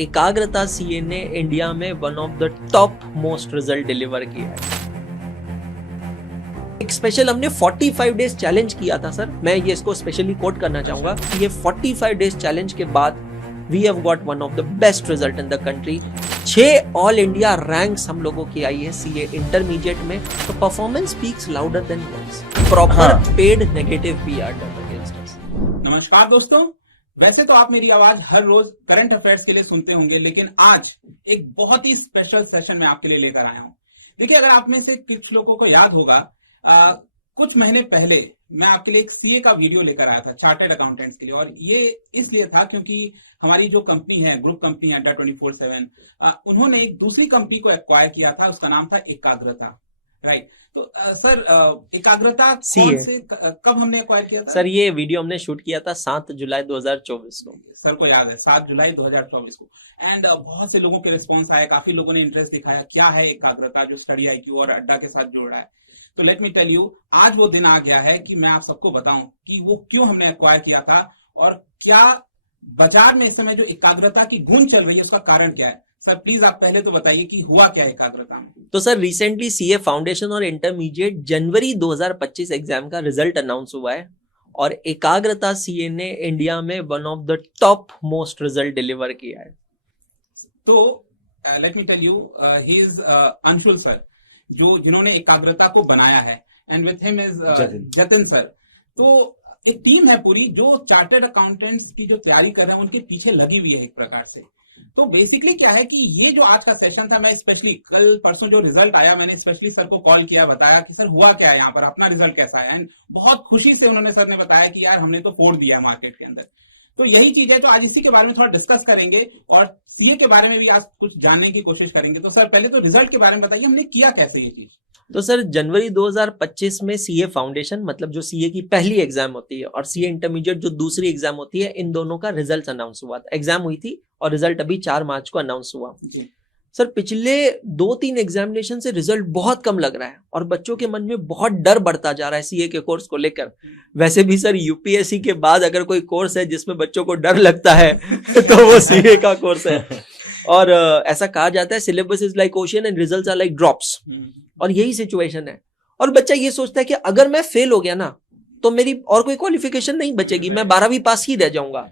एकाग्रता सीए ने इंडिया में one of the top most result deliver किया है। एक स्पेशल हमने 45 डेज चैलेंज किया था सर, मैं ये इसको स्पेशली कोट करना चाहूंगा कि ये 45 डेज चैलेंज के बाद we have got one of the best result in the country. 6 all India ranks हम लोगों की आई है सीए इंटरमीडिएट में। तो performance speaks louder than words. Proper paid negative PR done against us. नमस्कार दोस्तों, वैसे तो आप मेरी आवाज हर रोज करंट अफेयर्स के लिए सुनते होंगे, लेकिन आज एक बहुत ही स्पेशल सेशन में आपके लिए लेकर आया हूं। देखिए, अगर आप में से कुछ लोगों को याद होगा, कुछ महीने पहले मैं आपके लिए एक सीए का वीडियो लेकर आया था चार्टर्ड अकाउंटेंट्स के लिए, और ये इसलिए था क्योंकि हमारी जो कंपनी है, ग्रुप कंपनी अड्डा 24/7, उन्होंने एक दूसरी कंपनी को एक्वायर किया था, उसका नाम था एकाग्रता। राइट। तो सर, एकाग्रता कौन से कब हमने एक्वायर किया था? सर ये वीडियो हमने शूट किया था 7 जुलाई 2024 को। सर को याद है, 7 जुलाई 2024 को। एंड बहुत से लोगों के रिस्पॉन्स आए, काफी लोगों ने इंटरेस्ट दिखाया क्या है एकाग्रता, जो स्टडी आईक्यू और अड्डा के साथ जोड़ रहा है। तो लेट मी टेल यू, आज वो दिन आ गया है कि मैं आप सबको बताऊं कि वो क्यों हमने एक्वायर किया था और क्या बाजार में इस समय जो एकाग्रता की गूंज चल रही है उसका कारण क्या है। सर प्लीज आप पहले तो बताइए कि हुआ क्या है एकाग्रता में। तो सर रिसेंटली सीए फाउंडेशन और इंटरमीडिएट जनवरी 2025 एग्जाम का रिजल्ट अनाउंस हुआ है और एकाग्रता सीए ने इंडिया में one of the top most result deliver किया है। तो let me tell you, he is Anshul sir, जिन्होंने एकाग्रता को बनाया है, and with him is Jatin sir. तो एक टीम है पूरी जो चार्टर्ड अकाउंटेंट्स की जो तैयारी कर रहे हैं उनके पीछे लगी हुई है एक प्रकार से। तो बेसिकली क्या है कि ये जो आज का सेशन था, मैं स्पेशली कल परसों जो रिजल्ट आया, मैंने स्पेशली सर को कॉल किया, बताया कि सर हुआ क्या है यहाँ पर, अपना रिजल्ट कैसा है। एंड बहुत खुशी से उन्होंने, सर ने बताया कि यार हमने तो फोड़ दिया मार्केट के अंदर। तो यही चीज है, तो आज इसी के बारे में थोड़ा डिस्कस करेंगे और सीए के बारे में भी आज कुछ जानने की कोशिश करेंगे। तो सर पहले तो रिजल्ट के बारे में बताइए, हमने किया कैसे ये चीज। तो सर जनवरी 2025 में सीए फाउंडेशन, मतलब जो सीए की पहली एग्जाम होती है, और सीए इंटरमीडिएट जो दूसरी एग्जाम होती है, इन दोनों का रिजल्ट अनाउंस हुआ था। एग्जाम हुई थी और रिजल्ट अभी 4 मार्च को अनाउंस हुआ। सर पिछले 2-3 एग्जामिनेशन से रिजल्ट बहुत कम लग रहा है और बच्चों के मन में बहुत डर बढ़ता जा रहा है सीए के कोर्स को लेकर। वैसे भी सर यूपीएससी के बाद अगर कोई कोर्स है जिसमें बच्चों को डर लगता है तो वो सीए का कोर्स है। और ऐसा कहा जाता है syllabus is like ocean and results are like drops. और यही सिचुएशन है। और बच्चा ये सोचता है कि अगर मैं फेल हो गया ना तो मेरी और कोई क्वालिफिकेशन नहीं बचेगी, मैं 12वीं पास ही रह जाऊंगा।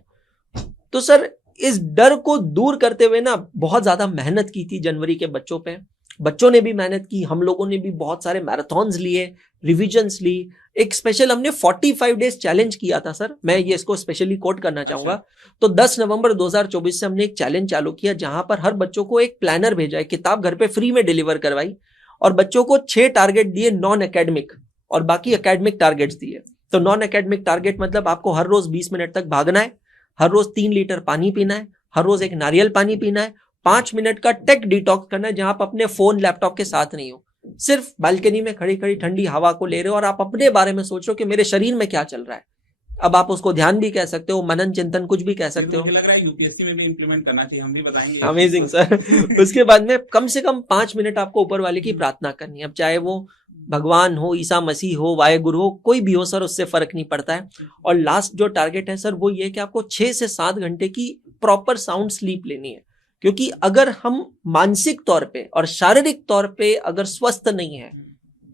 तो सर इस डर को दूर करते हुए ना बहुत ज्यादा मेहनत की थी जनवरी के बच्चों पे। बच्चों ने भी मेहनत की, हम लोगों ने भी बहुत सारे मैराथन्स लिए, रिविजन्स ली। एक स्पेशल हमने 45 डेज चैलेंज किया था सर, मैं ये इसको स्पेशली कोट करना चाहूंगा। तो 10 नवंबर 2024 से हमने एक चैलेंज चालू किया जहां पर हर बच्चों को एक प्लानर भेजा है, किताब घर पे फ्री में डिलीवर करवाई और बच्चों को 6 टारगेट दिए नॉन एकेडमिक और बाकी एकेडमिक टारगेट्स दिए। तो नॉन एकेडमिक टारगेट मतलब आपको हर रोज 20 मिनट तक भागना है, हर रोज 3 लीटर पानी पीना है, हर रोज एक नारियल पानी पीना है, 5 मिनट का टेक डिटॉक्स करना है जहां आप अपने फोन लैपटॉप के साथ नहीं हो, सिर्फ बालकनी में खड़ी खड़ी ठंडी हवा को ले रहे हो और आप अपने बारे में सोच रहे हो कि मेरे शरीर में क्या चल रहा है। अब आप उसको ध्यान भी कह सकते हो, मनन चिंतन कुछ भी कह सकते हो। मुझे लग रहा है यूपीएससी में भी इंप्लीमेंट करना चाहिए, हम भी बताएंगे। Amazing sir. उसके बाद में कम से कम 5 मिनट आपको ऊपर वाले की प्रार्थना करनी है। अब चाहे वो भगवान हो, ईसा मसीह हो, वाहेगुरु हो, कोई भी हो सर, उससे फर्क नहीं पड़ता है। और लास्ट जो टारगेट है सर वो ये कि आपको 6 से 7 घंटे की प्रॉपर साउंड स्लीप लेनी है। क्योंकि अगर हम मानसिक तौर पे और शारीरिक तौर पे अगर स्वस्थ नहीं है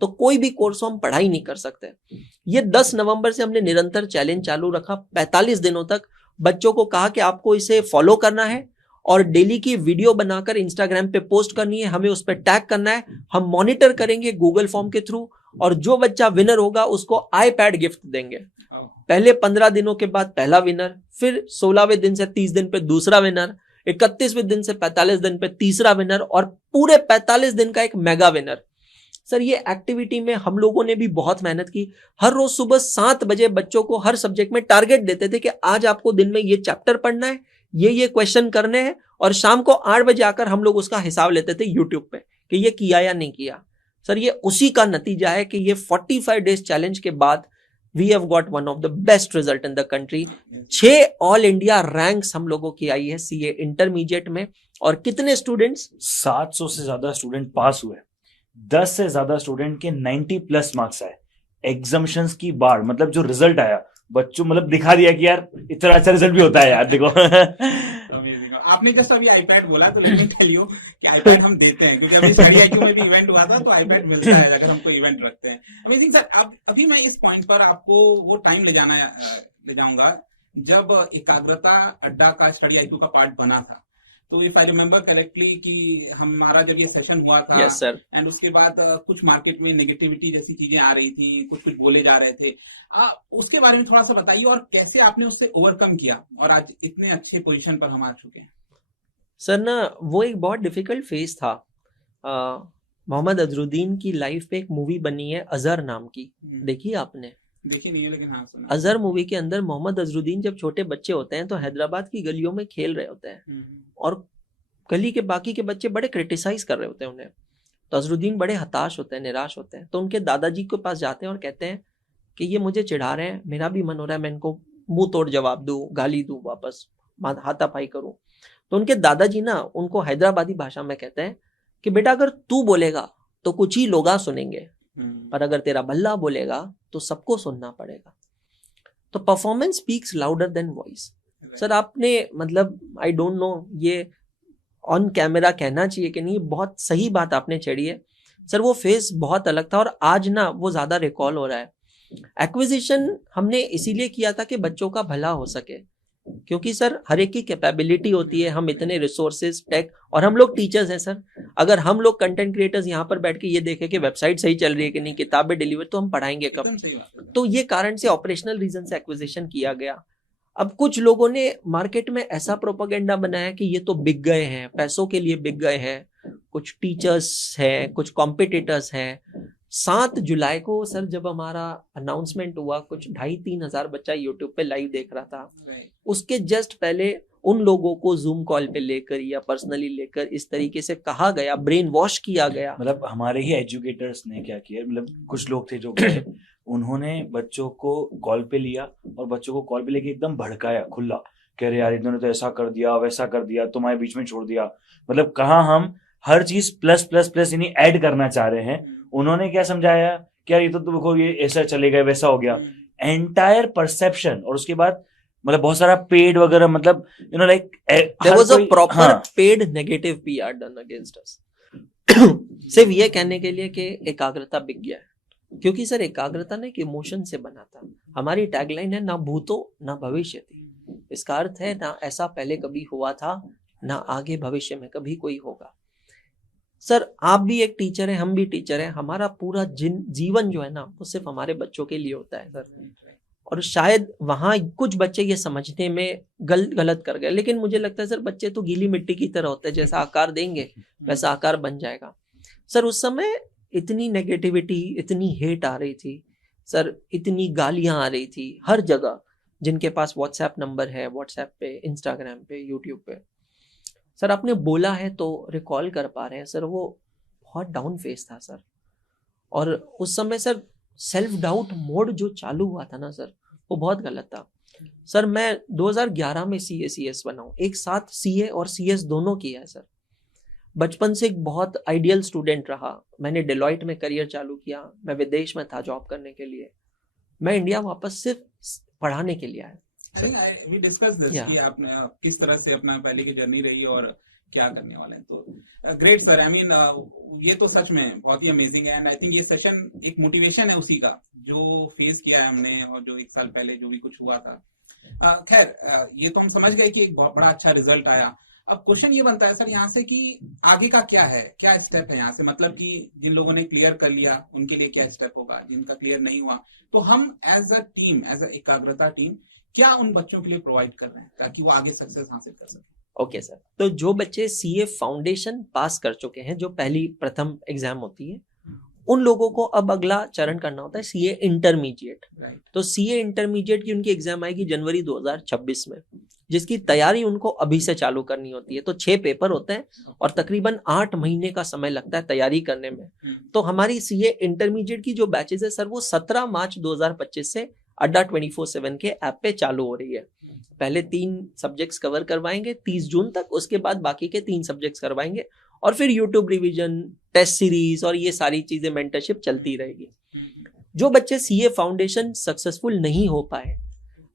तो कोई भी कोर्स हम पढ़ाई नहीं कर सकते। ये 10 नवंबर से हमने निरंतर चैलेंज चालू रखा। 45 दिनों तक बच्चों को कहा कि आपको इसे फॉलो करना है और डेली की वीडियो बनाकर इंस्टाग्राम पे पोस्ट करनी है, हमें उस पर टैग करना है, हम मॉनिटर करेंगे गूगल फॉर्म के थ्रू, और जो बच्चा विनर होगा उसको आईपैड गिफ्ट देंगे। पहले 15 दिनों के बाद पहला विनर, फिर 16वें दिन से 30 दिन पे दूसरा विनर, 31वें दिन से 45 दिन पे तीसरा विनर और पूरे 45 दिन का एक मेगा विनर। सर ये एक्टिविटी में हम लोगों ने भी बहुत मेहनत की। हर रोज सुबह 7 बजे बच्चों को हर सब्जेक्ट में टारगेट देते थे कि आज आपको दिन में ये चैप्टर पढ़ना है, ये क्वेश्चन करने हैं, और शाम को 8 बजे आकर हम लोग उसका हिसाब लेते थे यूट्यूब पे कि ये किया या नहीं किया। सर ये उसी का नतीजा है कि ये 45 डेज चैलेंज के बाद we have got one of the best result in the country. 6 all India ranks हम लोगों की आई है सीए इंटरमीडिएट में। और कितने स्टूडेंट्स? 700 से ज्यादा स्टूडेंट पास हुए, 10 से ज्यादा स्टूडेंट के 90+ मार्क्स आए। एग्जामिशंस की बाढ़, मतलब जो रिजल्ट आया बच्चों मतलब दिखा दिया कि यार इतना अच्छा रिजल्ट भी होता है यार, देखो। अमेजिंग। आपने जस्ट अभी आईपैड बोला तो लेट मी टेल यू कि आईपैड हम देते हैं, क्योंकि अभी स्टडी आईक्यू में भी इवेंट हुआ था तो आईपैड मिलता है अगर हमको इवेंट रखते हैं। Amazing sir. अब अभी मैं इस पॉइंट पर आपको वो टाइम ले जाऊंगा जब एकाग्रता अड्डा का स्टडी आईक्यू का पार्ट बना था। तो इफ आई रिमेम्बर करेक्टली कि हमारा जब ये सेशन हुआ था, यस सर, एंड उसके बाद कुछ मार्केट में नेगेटिविटी जैसी चीजें आ रही थी, कुछ बोले जा रहे थे। उसके बारे में थोड़ा सा बताइए और कैसे आपने उससे ओवरकम किया और आज इतने अच्छे पोजीशन पर हम आ चुके हैं। सर ना वो एक बहुत डिफिकल्ट फेज था। मोहम्मद अजरुद्दीन की लाइफ पे एक मूवी बनी है अजहर नाम की, देखी आपने? देखी नहीं है लेकिन हाँ सुना। अजहर मूवी के अंदर मोहम्मद अजरुद्दीन जब छोटे बच्चे होते हैं तो हैदराबाद की गलियों में खेल रहे होते हैं और गली के बाकी के बच्चे बड़े क्रिटिसाइज कर रहे होते हैं उन्हें। तो अजरुद्दीन बड़े हताश होते हैं, निराश होते हैं, तो उनके दादाजी के पास जाते हैं और कहते हैं कि ये मुझे चिढ़ा रहे हैं, मेरा भी मन हो रहा है मैं इनको मुंह तोड़ जवाब दूं, गाली दूं, वापस हाथापाई करूं। तो उनके दादाजी ना उनको हैदराबादी भाषा में कहते हैं कि बेटा अगर तू बोलेगा तो कुछ ही लोग सुनेंगे, पर अगर तेरा बल्ला बोलेगा तो सबको सुनना पड़ेगा। तो performance speaks louder then voice. Sir आपने मतलब आई डोंट नो ये ऑन कैमरा कहना चाहिए कि नहीं, बहुत सही बात आपने छेड़ी है सर। वो फेस बहुत अलग था और आज ना वो ज्यादा रिकॉल हो रहा है। एक्विजिशन हमने इसीलिए किया था कि बच्चों का भला हो सके, क्योंकि सर हर एक की कैपेबिलिटी होती है, हम इतने रिसोर्सेज टेक, और हम लोग टीचर्स हैं सर। अगर हम लोग कंटेंट क्रिएटर्स यहाँ पर बैठ के ये देखें कि वेबसाइट सही चल रही है कि नहीं, किताबें डिलीवर, तो हम पढ़ाएंगे कब? तो ये कारण से ऑपरेशनल रीजन से एक्विजिशन किया गया। अब कुछ लोगों ने मार्केट में ऐसा प्रोपेगेंडा बनाया कि ये तो बिक गए हैं, पैसों के लिए बिक गए हैं, कुछ टीचर्स हैं, कुछ कॉम्पिटिटर्स हैं। 7 जुलाई को सर जब हमारा अनाउंसमेंट हुआ, कुछ 2,500-3 हजार बच्चा यूट्यूब पे लाइव देख रहा था। उसके जस्ट पहले उन लोगों को जूम कॉल पे लेकर या पर्सनली लेकर इस तरीके से कहा गया, ब्रेन वॉश किया गया। मतलब हमारे ही एजुकेटर्स ने क्या किया, मतलब कुछ लोग थे जो गए, उन्होंने बच्चों को कॉल पे लिया और बच्चों को कॉल पे लेके एकदम भड़काया खुला, कह रहे यार इन्होंने तो ऐसा कर दिया, वैसा कर दिया, तुम्हारे बीच में छोड़ दिया। मतलब कहाँ हम हर चीज प्लस प्लस प्लस यानी ऐड करना चाह रहे हैं। उन्होंने क्या समझाया कि यार ये तो देखो ये ऐसा चलेगा, वैसा हो गया, एंटायर परसेप्शन। और उसके बाद मतलब बहुत सारा पेड वगैरह, मतलब you know like there was a proper paid negative PR done against us, सिर्फ ये कहने के लिए कि एकाग्रता बिक गया है। क्योंकि सर एकाग्रता ना एक इमोशन से बना था। हमारी टैगलाइन है ना भूतो ना भविष्य थी। इसका अर्थ है ना ऐसा पहले कभी हुआ था, ना आगे भविष्य में कभी कोई होगा। सर आप भी एक टीचर है, हम भी टीचर है, हमारा पूरा जीवन जो है ना वो सिर्फ हमारे बच्चों के लिए होता है सर। और शायद वहां कुछ बच्चे ये समझने में गलत कर गए, लेकिन मुझे लगता है सर बच्चे तो गीली मिट्टी की तरह होते हैं, जैसा आकार देंगे वैसा आकार बन जाएगा। सर उस समय इतनी नेगेटिविटी, इतनी हेट आ रही थी सर, इतनी गालियां आ रही थी हर जगह। जिनके पास व्हाट्सएप नंबर है, व्हाट्सएप पे, इंस्टाग्राम पे, यूट्यूब पे, सर आपने बोला है तो रिकॉल कर पा रहे हैं सर, वो बहुत डाउन फेस था सर। और उस समय सर सेल्फ डाउट मोड जो चालू हुआ था ना सर, वो बहुत गलत था सर। मैं 2011 में CA/CS बना हूँ, एक साथ CA और CS दोनों किया है सर। बचपन से एक बहुत आइडियल स्टूडेंट रहा। मैंने डेलॉइट में करियर चालू किया, मैं विदेश में था जॉब करने के लिए, मैं इंडिया वापस सिर्फ पढ़ाने के लिए आया। वी डिस्कस दिस कि आपने किस तरह से अपना पहले की जर्नी रही और क्या करने वाले हैं। तो ग्रेट सर, आई मीन ये तो सच में बहुत ही अमेजिंग है। एंड आई थिंक ये सेशन एक मोटिवेशन है उसी का जो फेस किया है हमने, और जो 1 साल पहले जो भी कुछ हुआ था। खैर ये तो हम समझ गए कि एक बहुत बड़ा अच्छा रिजल्ट आया। अब क्वेश्चन ये बनता है सर यहाँ से कि आगे का क्या है, क्या स्टेप है यहाँ से? मतलब कि जिन लोगों ने क्लियर कर लिया उनके लिए क्या स्टेप होगा, जिनका क्लियर नहीं हुआ, तो हम as a team, as a Ekagrata team क्या उन बच्चों के लिए प्रोवाइड कर रहे हैं ताकि वो आगे सक्सेस हासिल कर सके? ओके सर, तो जो बच्चे CA फाउंडेशन पास कर चुके हैं, जो पहली प्रथम एग्जाम होती है, उन लोगों को अब अगला चरण करना होता है CA इंटरमीडिएट। तो CA इंटरमीडिएट की उनकी एग्जाम आएगी जनवरी 2026 में, जिसकी तैयारी उनको अभी से चालू करनी होती है। तो 6 पेपर होते हैं और तकरीबन 8 महीने का समय लगता है तैयारी करने में। तो हमारी CA इंटरमीडिएट की जो बैचेस है सर, वो 17 मार्च 2025 से अड्डा 24/7 के ऐप पे चालू हो रही है। पहले 3 सब्जेक्ट्स कवर करवाएंगे 30 जून तक, उसके बाद बाकी के 3 सब्जेक्ट्स करवाएंगे, और फिर यूट्यूब रिवीजन, टेस्ट सीरीज और ये सारी चीजें, मेंटरशिप चलती रहेगी। जो बच्चे CA फाउंडेशन सक्सेसफुल नहीं हो पाए,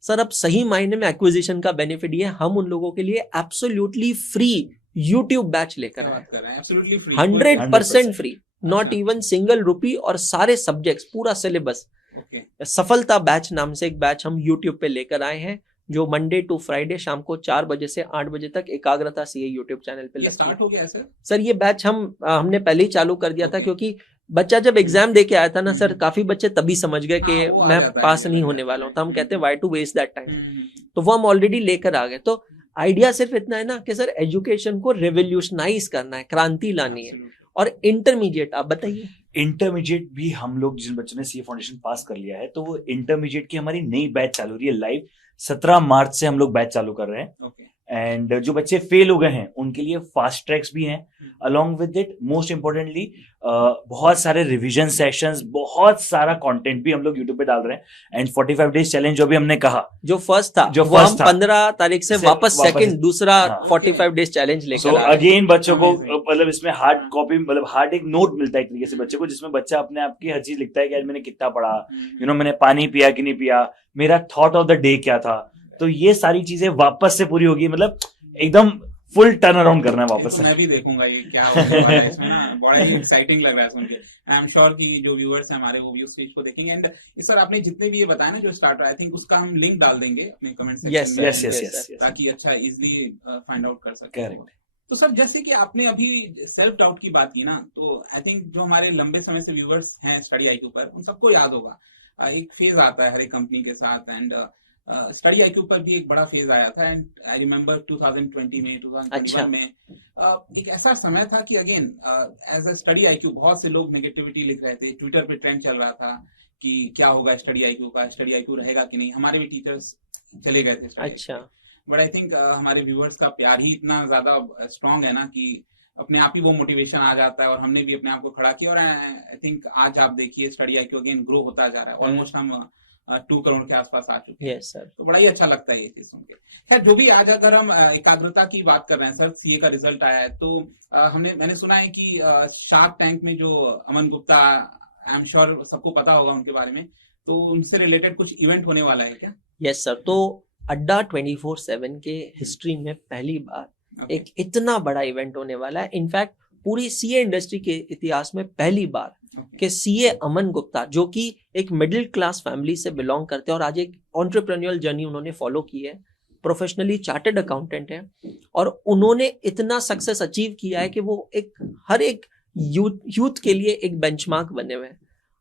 सर अब सही मायने में एक्विजिशन का बेनिफिट ये हम उन लोगों के लिए एब्सोल्युटली फ्री YouTube बैच लेकर क्या आए, बात कर रहे हैं, एब्सोल्युटली फ्री, 100% फ्री, नॉट अच्छा। इवन सिंगल रुपी, और सारे सब्जेक्ट्स पूरा सिलेबस। ओके, सफलता बैच नाम से एक बैच हम YouTube पे लेकर आए हैं, जो मंडे टू फ्राइडे शाम को 4 बजे से 8 बजे तक एकाग्रता सीए यूट्यूब चैनल पे ये लगती है। स्टार्ट हो गया है सर? सर ये बैच हमने पहले ही चालू कर दिया था, Okay. क्योंकि बच्चा जब एग्जाम दे के आया था ना सर, काफी बच्चे तभी समझ गए कि हाँ, वो आ मैं जाता है, पास मुझे नहीं लग होने जाता वाला हूँ, तो हम है। कहते हैं why to waste that time. हम्म, तो वो हम ऑलरेडी लेकर आ गए। तो आइडिया सिर्फ इतना है ना कि सर एजुकेशन को रेवोल्यूशनाइज करना है, क्रांति लानी है। absolutely. और इंटरमीडिएट आप बताइए। इंटरमीडिएट भी हम लोग जिन बच्चों ने सीए फाउंडेशन पास कर लिया है, तो वो इंटरमीडिएट की हमारी नई बैच चालू हो रही है लाइव। 17 मार्च से हम लोग बैच चालू कर रहे हैं। Okay. एंड जो बच्चे फेल हो गए हैं उनके लिए फास्ट ट्रैक्स भी हैं। Along with it most importantly बहुत सारे रिवीजन सेशंस, बहुत सारा कंटेंट भी हम लोग यूट्यूब पे डाल रहे हैं। एंड 45 डेज चैलेंज जो भी हमने कहा, जो फर्स्ट था, जो वो first हम था, 15 तारीख से वापस सेकंड दूसरा हाँ। 45 डेज चैलेंज सो लेकर आ रहे हैं। अगेन बच्चों को Amazing. मतलब इसमें हार्ड कॉपी, मतलब हार्ड एक नोट मिलता है एक तरीके से बच्चे को, जिसमें बच्चा अपने आप की हर चीज लिखता है कि आज मैंने कितना पढ़ा, मैंने पानी पिया कि नहीं पिया, मेरा थॉट ऑफ द डे क्या था। तो ये सारी चीजें वापस से पूरी होगी, मतलब एकदम फुल टर्न अराउंड करना है वापस से। मैं भी देखूंगा ये क्या होने वाला है इसमें ना, बड़ा ही एक्साइटिंग लग रहा है सुन के। आई एम श्योर कि जो व्यूअर्स हैं हमारे वो भी उस चीज को देखेंगे। एंड सर आपने जितने भी ये बताया ना जो स्टार्टर, आई थिंक उसका हम लिंक डाल देंगे अपने कमेंट सेक्शन में, यस ताकि अच्छा इजीली फाइंड आउट कर सके। करेक्ट। तो सर जैसे कि आपने अभी सेल्फ डाउट की बात की ना, तो आई थिंक जो हमारे लंबे समय से व्यूअर्स हैं स्टडी आईक्यू पर, उन सबको याद होगा एक फेज आता है हर एक कंपनी के साथ। एंड स्टडी आईक्यू पर भी एक बड़ा फेज आया था। एंड आई रिमेम्बर 2020 में 2021 में एक ऐसा समय था कि again as a study IQ बहुत से लोग नेगेटिविटी लिख रहे थे, ट्विटर पे ट्रेंड चल रहा था कि क्या होगा स्टडी आईक्यू का, स्टडी आईक्यू रहेगा कि नहीं। हमारे भी टीचर्स चले गए थे। अच्छा, बट आई थिंक हमारे व्यूअर्स का प्यार ही इतना ज्यादा स्ट्रांग है ना कि अपने आप ही वो मोटिवेशन आ जाता है, और हमने भी अपने आप को खड़ा किया। और आई थिंक आज आप देखिए स्टडी आईक्यू अगेन ग्रो होता जा रहा है, ऑलमोस्ट हम 2 करोड़ के आसपास आ चुके हैं। Yes sir. तो बड़ा ही अच्छा लगता है ये चीज सुन के। खैर जो भी, आज अगर हम एकाग्रता की बात कर रहे हैं सर, सीए का रिजल्ट आया है, तो मैंने सुना है कि शार्क टैंक में जो Aman Gupta, I am sure सबको पता होगा उनके बारे में, तो उनसे रिलेटेड कुछ इवेंट होने वाला है क्या? Yes sir. तो अड्डा 24/7 के हिस्ट्री में पहली बार एक इतना बड़ा इवेंट होने वाला है। इनफैक्ट पूरी सीए इंडस्ट्री के इतिहास में पहली बार कि सीए अमन गुप्ता, जो कि एक मिडिल क्लास फैमिली से बिलोंग करते हैं और आज एक एंटरप्रेन्योरल जर्नी उन्होंने फॉलो की है, प्रोफेशनली चार्टर्ड अकाउंटेंट है, और उन्होंने इतना सक्सेस अचीव किया है कि वो हर एक यूथ के लिए एक बेंचमार्क बने हुए हैं।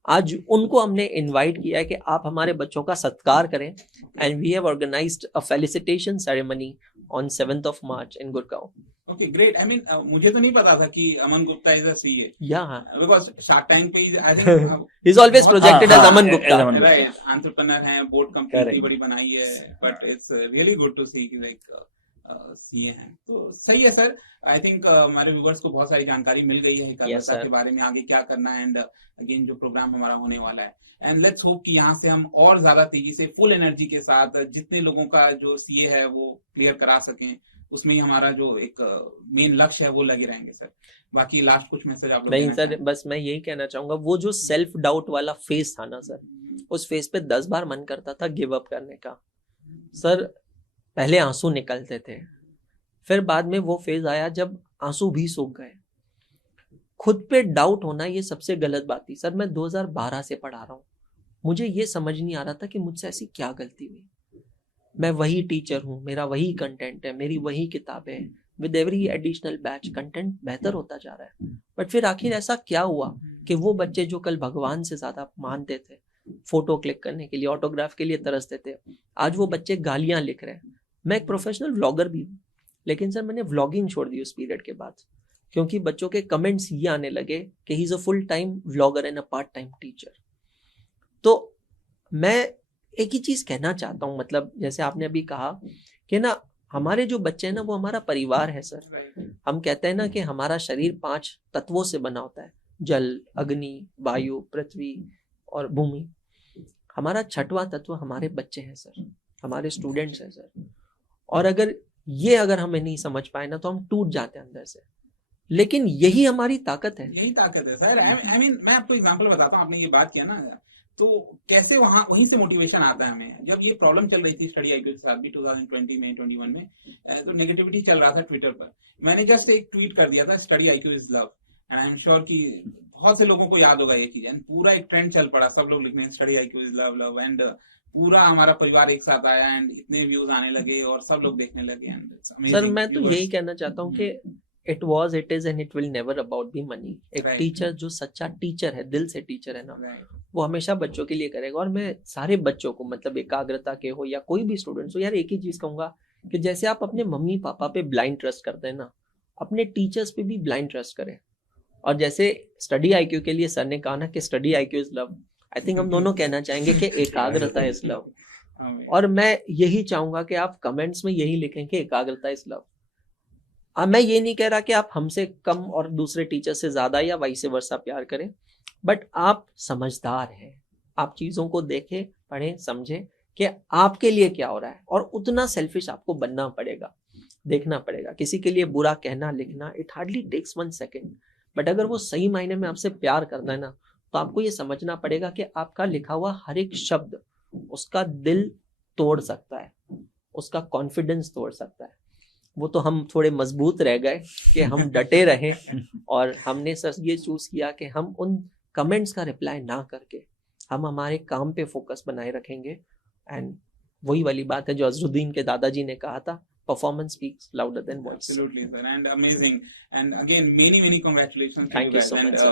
आज उनको हमने इनवाइट किया है कि आप हमारे बच्चों का सत्कार करें, and we have organised a felicitation ceremony on 7th of March in Gurgaon. Okay, great. I mean मुझे तो नहीं पता था कि Aman Gupta is a CA, because Shark Tank पे I think he is always projected as Aman Gupta, right? Entrepreneur है, boAt company इतनी बड़ी बनाई है, but it's really good to see कि लाइक सीए हैं। तो सही है सर। आई थिंक हमारे व्यूअर्स को बहुत सारी जानकारी मिल गई है एकाग्रता के बारे में, आगे क्या करना है, एंड अगेन जो प्रोग्राम हमारा होने वाला है। एंड लेट्स होप कि यहाँ से हम और ज्यादा तेजी से फुल एनर्जी के साथ जितने लोगों का जो सीए है वो क्लियर करा सकें, उसमें ही हमारा जो एक मेन लक्ष्य है वो लगे रहेंगे सर। बाकी लास्ट कुछ मैसेज आप लोग? नहीं सर, बस मैं यही कहना चाहूंगा, वो जो सेल्फ डाउट वाला फेज था ना सर, उस फेज पे 10 बार मन करता था गिव अप करने का सर। पहले आंसू निकलते थे, फिर बाद में वो फेज आया जब आंसू भी सूख गए। खुद पे डाउट होना ये सबसे गलत बात थी सर। मैं 2012 से पढ़ा रहा हूँ, मुझे ये समझ नहीं आ रहा था कि मुझसे ऐसी क्या गलती हुई। मैं वही टीचर हूँ, मेरा वही कंटेंट है, मेरी वही किताबें हैं, with every additional batch content बेहतर होता जा रहा है। बट फिर आखिर ऐसा क्या हुआ कि वो बच्चे जो कल भगवान से ज्यादा मानते थे, फोटो क्लिक करने के लिए, ऑटोग्राफ के लिए तरसते थे, आज वो बच्चे गालियां लिख रहे हैं। मैं एक प्रोफेशनल व्लॉगर भी हूँ, लेकिन सर मैंने व्लॉगिंग छोड़ दी उस पीरियड के बाद, क्योंकि बच्चों के कमेंट्स ये आने लगे कि he is a full time vlogger and a part time teacher. तो मैं एक ही चीज कहना चाहता हूँ, मतलब जैसे आपने अभी कहा कि ना हमारे जो बच्चे हैं ना वो हमारा परिवार है सर। हम कहते हैं ना कि हमारा शरीर 5 तत्वों से बना होता है, जल, अग्नि, वायु, पृथ्वी और भूमि। हमारा 6वां तत्व हमारे बच्चे हैं सर, हमारे स्टूडेंट्स हैं सर। और अगर हमें नहीं समझ पाए ना तो हम टूट जाते हैं अंदर से, लेकिन यही हमारी ताकत है। यही ताकत है सर। आई मीन मैं आपको एग्जांपल बताता हूँ। आपने ये बात किया ना, तो कैसे वहीं से मोटिवेशन आता है हमें। जब ये प्रॉब्लम चल रही थी स्टडी आईक्यू के साथ भी 2020 में 21 में, तो नेगेटिविटी चल रहा था ट्विटर पर, मैंने जस्ट एक ट्वीट कर दिया था, study IQ is love, and I am sure कि बहुत से लोगों को याद होगा ये चीज, एंड पूरा एक ट्रेंड चल पड़ा, सब लोग लिखने study IQ is love love, and पूरा हमारा परिवार एक साथ आया एंड इतने व्यूज आने लगे और सब लोग देखने लगे। एंड सर मैं तो यही कहना चाहता हूँ कि it was, it is and it will never about be money. एक टीचर जो सच्चा टीचर है, दिल से टीचर है ना, वो हमेशा बच्चों के लिए करेगा। और मैं सारे बच्चों को, मतलब एकाग्रता के हो या कोई भी स्टूडेंट्स हो, यार एक ही चीज कहूंगा कि जैसे आप अपने मम्मी पापा पे ब्लाइंड ट्रस्ट करते हैं ना, अपने टीचर्स पे भी ब्लाइंड ट्रस्ट करें। और जैसे स्टडी आईक्यू के लिए सर ने कहा ना कि study IQ is love, I think हम दोनों कहना चाहेंगे कि एकाग्रता इज लव। और मैं यही चाहूंगा कि आप कमेंट्स में यही लिखें कि एकाग्रता इज लव। मैं ये नहीं कह रहा कि आप हमसे कम और दूसरे टीचर से ज्यादा या वाइस वर्सा प्यार करें, बट आप समझदार हैं, आप चीजों को देखें, पढ़ें, समझें कि आपके लिए क्या हो रहा है, और उतना सेल्फिश आपको बनना पड़ेगा, देखना पड़ेगा। किसी के लिए बुरा कहना, लिखना, it hardly takes 1 second, but अगर वो सही मायने में आपसे प्यार करता है ना, तो आपको ये समझना पड़ेगा कि आपका लिखा हुआ हर एक शब्द उसका दिल तोड़ सकता है, उसका कॉन्फिडेंस तोड़ सकता है। वो तो हम थोड़े मजबूत रह गए कि हम डटे रहे, और हमने सर ये चूज किया कि हम उन कमेंट्स का रिप्लाई ना करके हम हमारे काम पे फोकस बनाए रखेंगे। एंड वही वाली बात है जो अजरुद्दीन के दादाजी ने कहा था, performance speaks louder than voice. Absolutely, sir, and amazing, and again many congratulations to you guys. So much,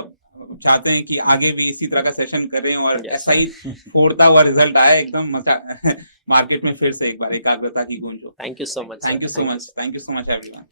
चाहते हैं कि आगे भी इसी तरह का सेशन करें और ऐसा ही फोड़ता हुआ रिजल्ट आए, एकदम मजा मार्केट में फिर से एक बार एकाग्रता की गूंज हो। Thank you so much, thank you so much everyone.